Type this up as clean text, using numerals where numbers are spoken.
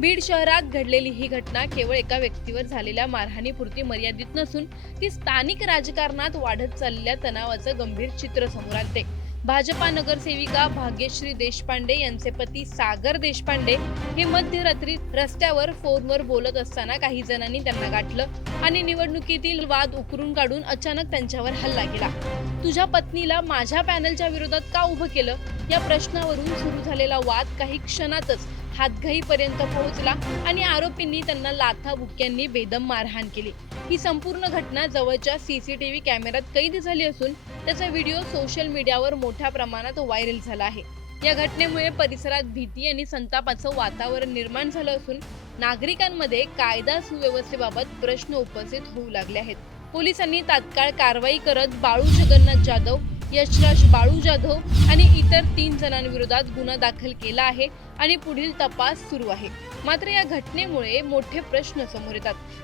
बीड शहरात घडलेली ही घटना केवळ एका व्यक्तीवर झालेल्या मारहाणीपुरती मर्यादित नसून ती स्थानिक राजकारणात वाढत चाललेल्या तणावाचं गंभीर चित्र समोर आणते। भाजपा नगरसेविका भाग्यश्री देशपांडे यांचे पती सागर देशपांडे हे मध्यरात्री रस्त्यावर फोनवर बोलत असताना काही जणांनी त्यांना गाठलं आणि निवडणुकीतील वाद उकरून काढून अचानक त्यांच्यावर हल्ला केला। तुझ्या पत्नीला माझ्या पॅनलच्या विरोधात का उभं केलं, या प्रश्नावरून सुरू झालेला वाद काही क्षणातच हातघाईपर्यंत पोहोचला आणि आरोपींनी त्यांना लाथाबुक्क्यांनी बेदम मारहाण केली। ही संपूर्ण घटना जवळच्या सीसीटीव्ही कॅमेऱ्यात कैद झाली असून त्याचा व्हिडिओ सोशल मीडियावर मोठ्या प्रमाणात व्हायरल झाला आहे। या घटनेमुळे परिसरात भीती आणि संतापाचं वातावरण निर्माण झालं असून नागरिकांमध्ये कायदा सुव्यवस्थेबाबत प्रश्न उपस्थित होऊ लागले आहेत। पोलिसांनी तात्काळ कारवाई करत बाळू जगन्नाथ जाधव, यशराज बाळू जाधव आणि इतर 3 जणांविरोधात गुन्हा दाखल केला आहे आणि पुढील तपास सुरू आहे। मात्र या घटनेमुळे मोठे प्रश्न समोर येतात।